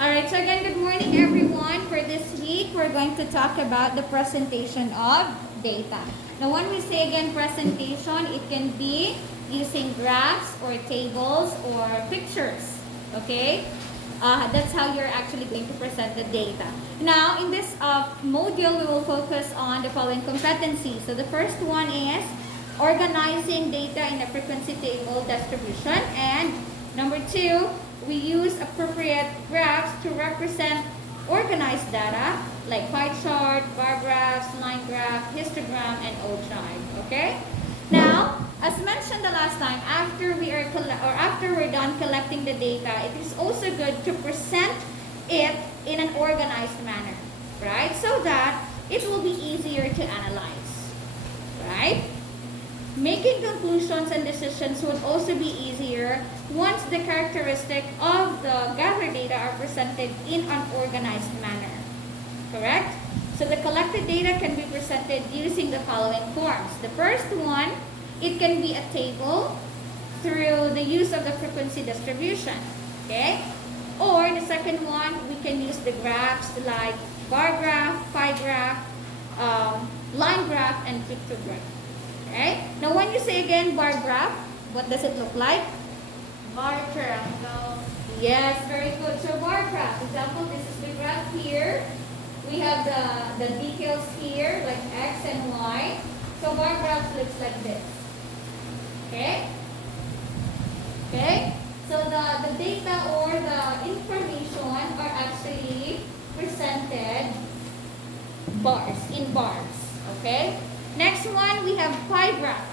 Alright, so again, good morning everyone. For this week, we're going to talk about the presentation of data. Now, when we say again presentation, it can be using graphs or tables or pictures. Okay? That's how you're actually going to present the data. Now, in this module, we will focus on the following competencies. So the first one is organizing data in a frequency table distribution. And number two, we use appropriate graphs to represent organized data like pie chart, bar graphs, line graph, histogram, and O-chart. Okay? Now, as mentioned the last time, after we're done collecting the data, it is also good to present it in an organized manner, right? So that it will be easier to analyze, right? Making conclusions and decisions would also be easier once the characteristic of the gathered data are presented in an organized manner. Correct? So the collected data can be presented using the following forms. The first one, it can be a table through the use of the frequency distribution. Okay? Or the second one, we can use the graphs like bar graph, pie graph, line graph, and pictogram. Okay? Now, when you say again bar graph, what does it look like? Bar triangle. Yes, very good. So bar graph, example, this is the graph here. We have the details here, like X and Y. So bar graph looks like this. Okay? Okay? So the data or the information are actually presented in bars. Okay? Next one, we have pie graph.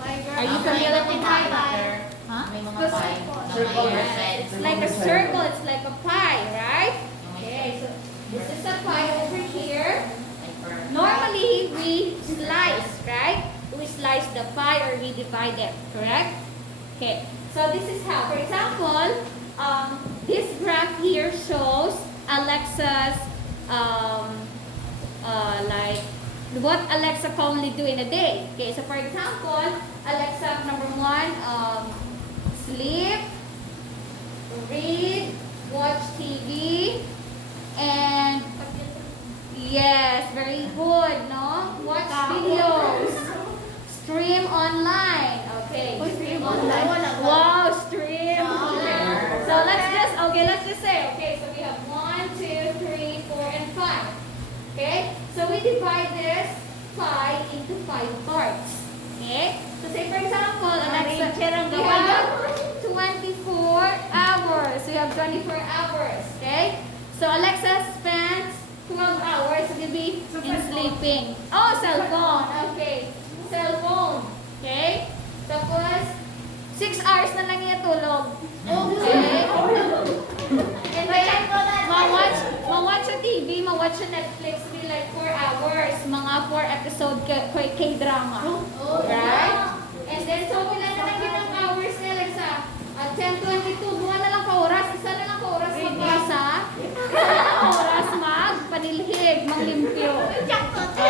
Are you familiar with pie graph? Huh? May mga pie. Circle. Yes, it's like a circle, it's like a pie, right? Okay, so this is a pie over here. Normally, we slice, right? We slice the pie or we divide it, correct? Okay, so this is how. For example, this graph here shows Alexa's, like, what Alexa commonly do in a day. Okay, so for example, Alexa, number one, sleep, read, watch TV, and yes, very good, no? Watch videos, stream online. Okay, stream online. Wow, stream. So let's just say, okay, so we have 1, 2, 3, 4, and 5. Okay, so we divide this pie into 5 parts. Okay, so say for example, Alexa, we have 24 hours. We have 24 hours. Okay, so Alexa spends 12 hours to be in sleeping. Oh, cell phone. Okay, cell phone. Okay, tapos 6 hours na lang niya tulog. Okay. And then, ma-watch sa TV, ma-watch sa Netflix, be like 4 hours, mga 4 episode K-drama. Right? And then, so, ilan na lang yun ang hours niya, like sa 10:22, buwan na lang ka-oras, isa na lang ka-oras magbasa, isa na lang ka-oras magpanilhig, manglimpyo.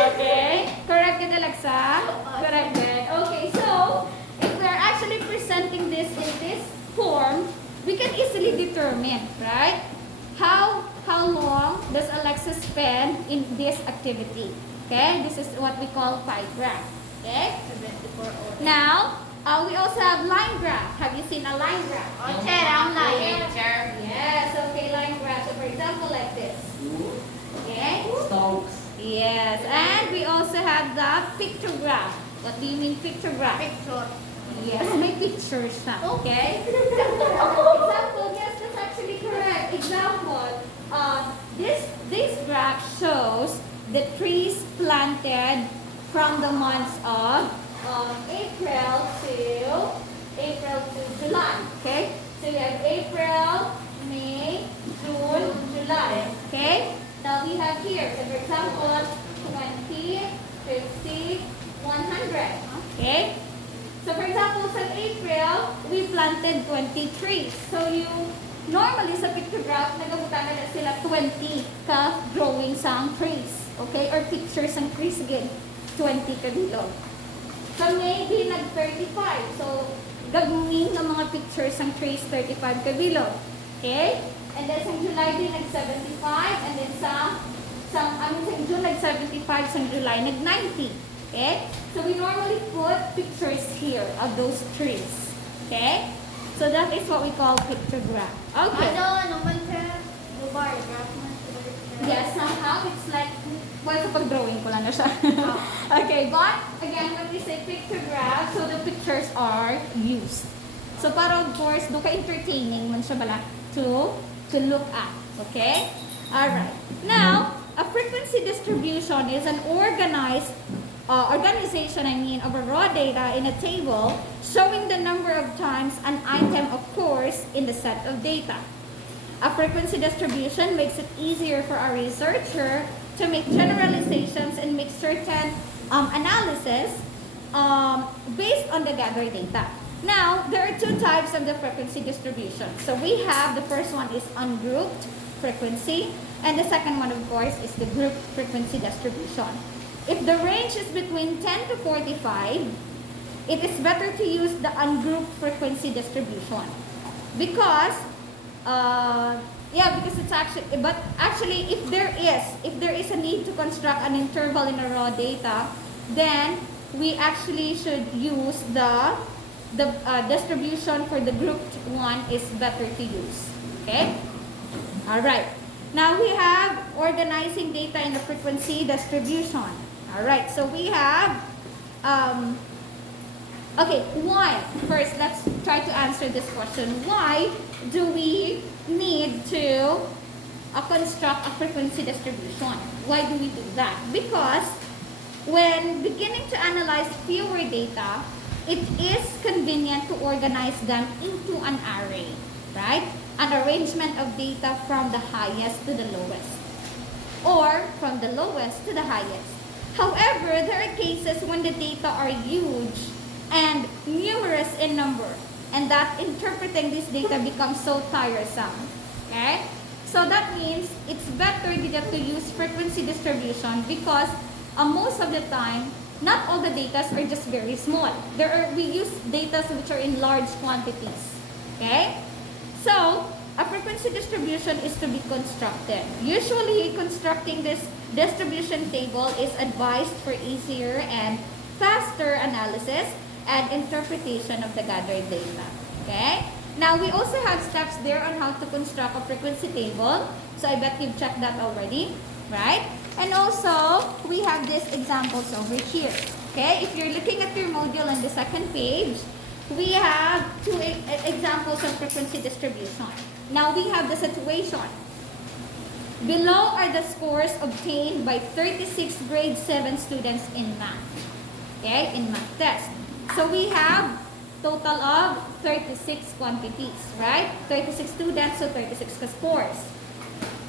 Okay? Corrected, Alexa? Corrected. Okay, so, if we are actually presenting this in this form, we can easily determine, right? How long does Alexa spend in this activity? Okay, this is what we call pie graph. Okay. 74 hours. Now, we also have line graph. Have you seen a line graph? Line. Yes. Okay, line graph. So, for example, like this. Okay. Stokes. Yes, and we also have the pictograph. What do you mean pictograph? Picture. Yes, may pictures na. Okay? Example, yes, that's actually correct. Example, this graph shows the trees planted from the months of April to July. Okay? So we have April, May, June, July. Okay? Now we have here, so for example, 20, 50, 100. Okay? So for example, sa April, we planted 20 trees. So normally sa pictograph, nagabutan na sila 20 ka drawing sa trees. Okay? Or pictures ng trees again. 20 ka bilog. So maybe nag-35. So gagawin ng mga pictures ng trees 35 ka bilog. Okay? And then sa July din nag-75. And then sa June nag-75, sa July nag-90. Okay? So we normally put pictures here of those trees. Okay? So that is what we call pictograph. Okay. Ano naman siya? Bar, graph mo siya. Yes, somehow it's like, well, sa pag-drawing ko lang na siya. Okay, but again, when we say pictograph, so the pictures are used. So para of course, do ka-entertaining man siya bala to look at. Okay? Alright. Now, a frequency distribution is an organization of a raw data in a table showing the number of times an item occurs in the set of data. A frequency distribution makes it easier for a researcher to make generalizations and make certain analysis based on the gathered data. Now, there are two types of the frequency distribution. So we have, the first one is ungrouped frequency, and the second one, of course, is the group frequency distribution. If the range is between 10 to 45, it is better to use the ungrouped frequency distribution because because it's actually if there is a need to construct an interval in a raw data, then we actually should use the distribution for the grouped one is better to use. Okay? All right. Now we have organizing data in the frequency distribution. All right. So we have okay, why? First, let's try to answer this question. Why do we need to construct a frequency distribution? Why do we do that? Because when beginning to analyze fewer data, it is convenient to organize them into an array, right? An arrangement of data from the highest to the lowest, or from the lowest to the highest. However, there are cases when the data are huge and numerous in number, and that interpreting this data becomes so tiresome. Okay? So that means it's better to use frequency distribution because most of the time, not all the data are just very small. We use data which are in large quantities. Okay? So, a frequency distribution is to be constructed. Usually, constructing this distribution table is advised for easier and faster analysis and interpretation of the gathered data. Okay? Now, we also have steps there on how to construct a frequency table. So, I bet you've checked that already, right? And also, we have these examples over here. Okay? If you're looking at your module on the second page, we have two examples of frequency distribution. Now, we have the situation. Below are the scores obtained by 36 grade 7 students in math. Okay? In math test. So we have total of 36 quantities, right? 36 students, so 36 scores.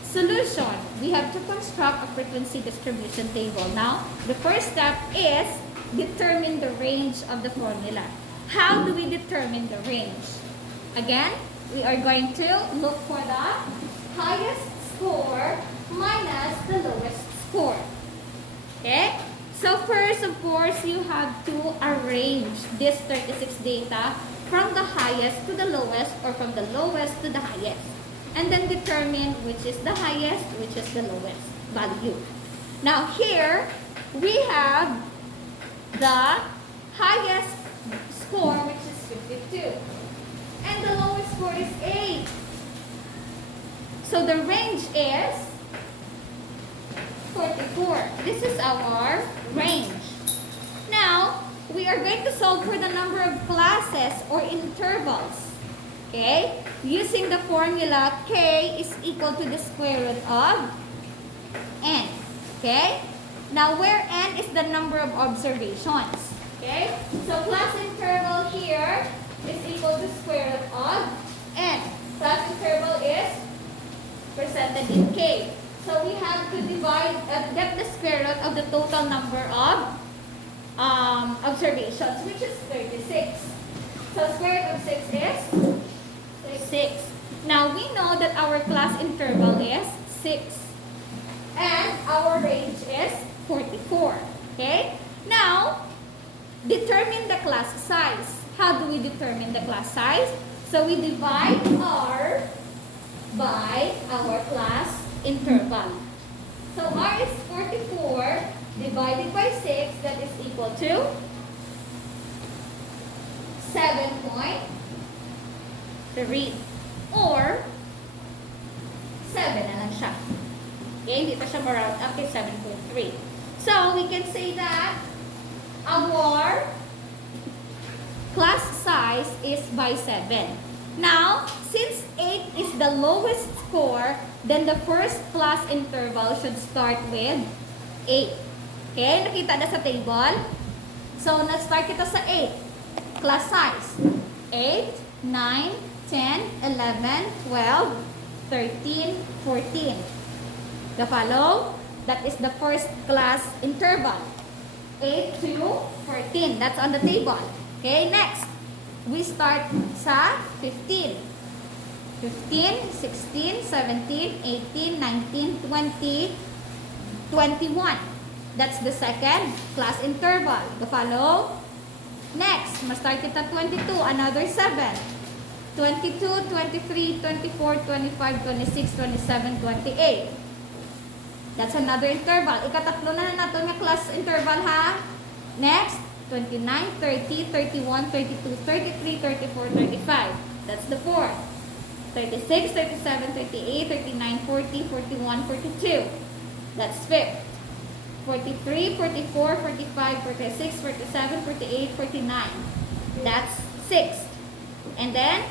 Solution, we have to construct a frequency distribution table. Now, the first step is determine the range of the formula. How do we determine the range? Again, we are going to look for the highest score minus the lowest score. Okay? So first, of course, you have to arrange this 36 data from the highest to the lowest or from the lowest to the highest. And then determine which is the highest, which is the lowest value. Now here, we have the highest score, which is 52. And the lowest score is 8. So the range is 44. This is our range. Now, we are going to solve for the number of classes or intervals. Okay? Using the formula K is equal to the square root of N. Okay? Now, where N is the number of observations. Okay? So, class interval here is equal to square root of N. Class interval is presented in K. So we have to get the square root of the total number of observations, which is 36. So square root of 6 is 6. Now we know that our class interval is 6. And our range is 44. Okay? Now, determine the class size. How do we determine the class size? So we divide R by our class interval. So R is 44 divided by 6, that is equal to 7.3 or 7 na lang siya. Okay, hindi pa siya ma-round up to 7.3. So, we can say that our class size is by 7. Now, since 8 is the lowest score, then the first class interval should start with 8. Okay, nakita na sa table? So, na-start kita sa 8. Class size. 8, 9, 10, 11, 12, 13, 14. The follow? That is the first class interval. 8 to 14. That's on the table. Okay, next. We start sa 15. 15, 16, 17, 18, 19, 20, 21. That's the second class interval. The follow? Next, ma-start kita 22, another 7. 22, 23, 24, 25, 26, 27, 28. That's another interval. Ikatatlo na nato nga class interval ha. Next, 29, 30, 31, 32, 33, 34, 35. That's the fourth. 36, 37, 38, 39, 40, 41, 42. That's fifth. 43, 44, 45, 46, 47, 48, 49. That's sixth. And then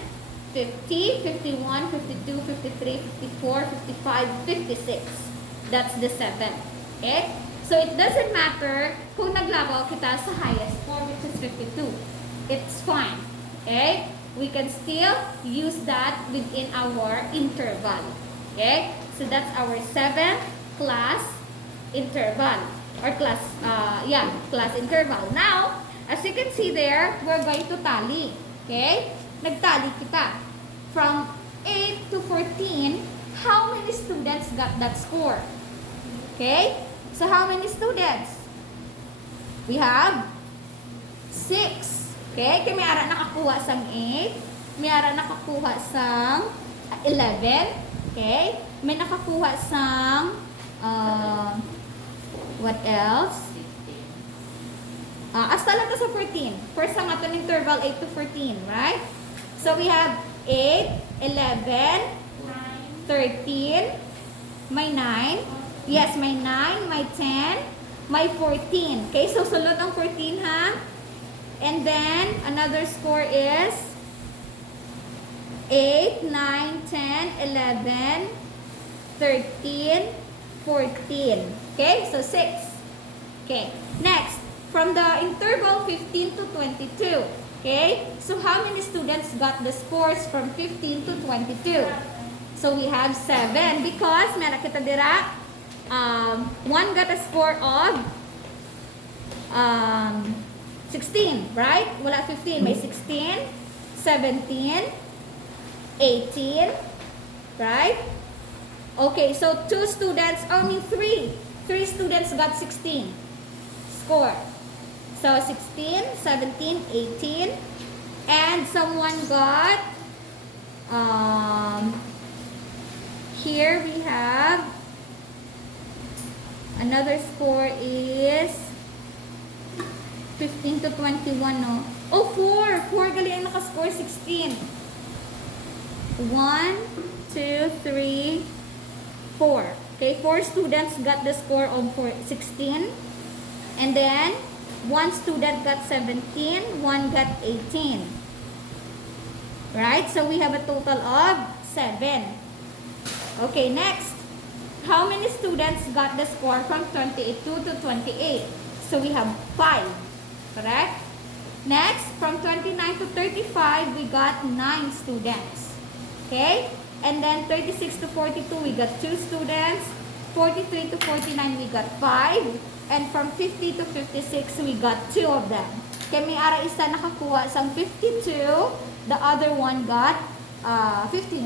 50, 51, 52, 53, 54, 55, 56. That's the seventh. Okay? So it doesn't matter kung naglabaw kita sa highest score, which is 52. It's fine. Okay? We can still use that within our interval. Okay? So that's our seventh class interval. Or class, class interval. Now, as you can see there, we're going to tally. Okay? Nagtally kita. From 8 to 14, how many students got that score? Okay? So how many students? We have 6. Okay? Kaya may ara nakakuha sang 8. May ara nakakuha sang 11. Okay? May nakakuha sang what else? Hasta lang to sa 14. First ang ato ng interval 8 to 14, right? So we have 8, 11, 13, may 9. Yes, may 9, may 10, may 14. Okay, so sulod ang 14 ha. And then, another score is 8, 9, 10, 11, 13, 14. Okay, so 6. Okay, next, from the interval 15 to 22. Okay, so how many students got the scores from 15 to 22? So we have 7 because meron kita dira. One got a score of 16, right? Wala 15. May 16, 17, 18, right? Okay, so 3 students got 16 score. So 16, 17, 18, and someone got, here we have, another score is 15 to 21, no? Oh, 4! 4 gali ang nakascore 16. 1, 2, 3, 4. Okay, 4 students got the score of 16. And then, 1 student got 17, 1 got 18. Right? So, we have a total of 7. Okay, next. How many students got the score from 22 to 28? So we have 5, correct? Next, from 29 to 35, we got 9 students. Okay? And then 36 to 42, we got 2 students. 43 to 49, we got 5. And from 50 to 56, we got 2 of them. Okay, may ara isa nakakuha sang 52. The other one got 51.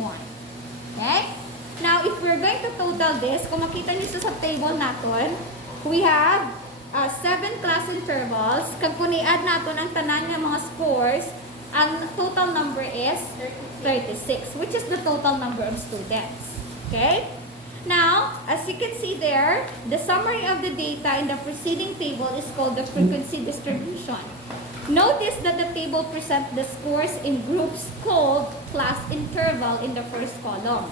Okay? Now, if we're going to total this, kung makita niyo sa table natin, we have 7 class intervals. Kung kuni-add natin ang tanan ng mga scores Ang total number is 36, which is the total number of students. Okay? Now, as you can see there, the summary of the data in the preceding table is called the frequency distribution. Notice that the table presents the scores in groups called class interval in the first column.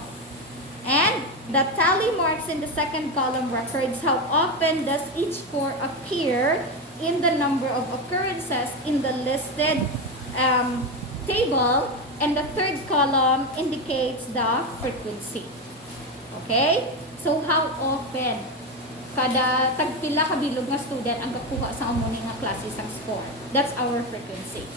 And the tally marks in the second column records how often does each score appear in the number of occurrences in the listed table, and the third column indicates the frequency. Okay? So, how often kada tagpila kabilog nga student ang kakuha sa among nga classes ang score. That's our frequency.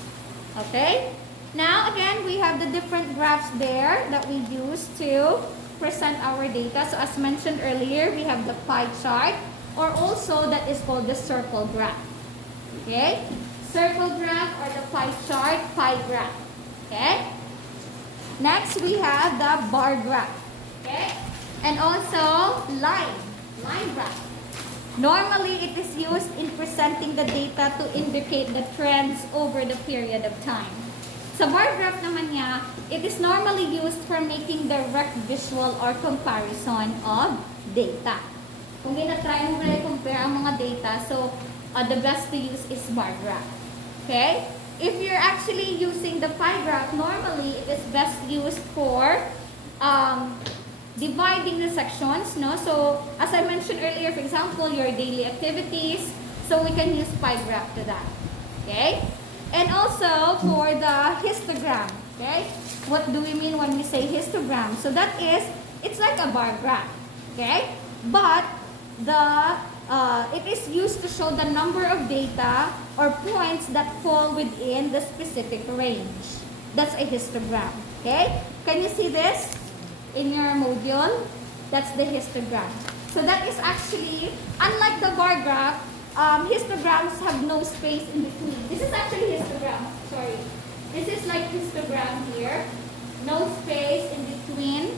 Okay? Now, again, we have the different graphs there that we use to present our data. So, as mentioned earlier, we have the pie chart, or also that is called the circle graph. Okay? Circle graph or the pie chart, pie graph. Okay? Next, we have the bar graph. Okay? And also, line graph. Normally, it is used in presenting the data to indicate the trends over the period of time. Sa bar graph naman niya, it is normally used for making direct visual or comparison of data. Kung ginatry mo na compare ang mga data, so the best to use is bar graph. Okay? If you're actually using the pie graph, normally it is best used for dividing the sections, no? So, as I mentioned earlier, for example, your daily activities, so we can use pie graph to that. Okay? And also for the histogram, okay? What do we mean when we say histogram? So that is, it's like a bar graph, okay? But it is used to show the number of data or points that fall within the specific range. That's a histogram, okay? Can you see this in your module? That's the histogram. So that is actually, unlike the bar graph, histograms have no space in between. This is actually histogram, sorry. This is like histogram here. No space in between.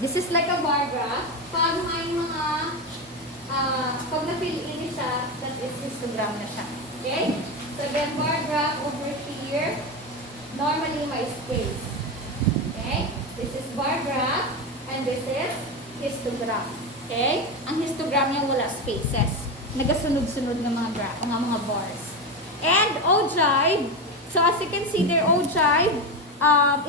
This is like a bar graph. Pag may mga, pag na-fill in siya, that is histogram na siya. Okay? So again, bar graph over here, normally may space. Okay? This is bar graph, and this is histogram. Okay? Ang histogram niya wala spaces. Nagasunod-sunod ng mga graph, ng mga bars. And ogive, so as you can see there, ogive,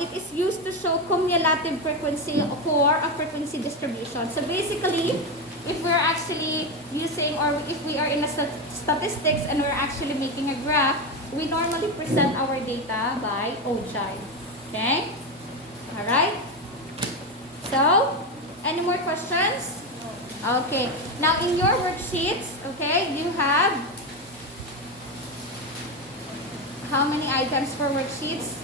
it is used to show cumulative frequency for a frequency distribution. So basically, if we're actually using, or if we are in a statistics and we're actually making a graph, we normally present our data by ogive. Okay? Alright? So, any more questions? Okay. Now, in your worksheets, okay, you have how many items for worksheets?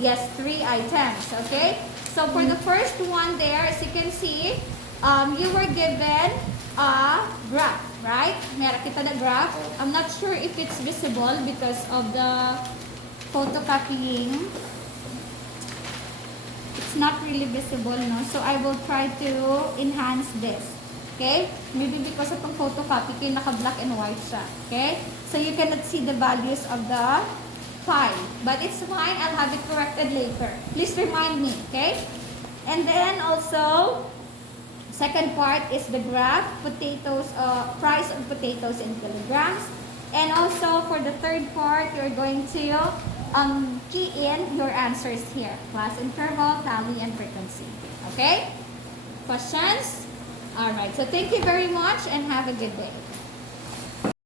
Yes, 3 items, okay? So, for the first one there, as you can see, you were given a graph, right? Meron kita na graph. I'm not sure if it's visible because of the photocopying. It's not really visible, no? So, I will try to enhance this. Okay? Maybe because of the photocopy, kaya naka-black and white siya. Okay? So, you cannot see the values of the pi. But it's fine. I'll have it corrected later. Please remind me. Okay? And then also, second part is the graph, potatoes, price of potatoes in kilograms. And also, for the third part, you're going to key in your answers here. Class interval, tally, and frequency. Okay? Questions? Alright, so thank you very much and have a good day.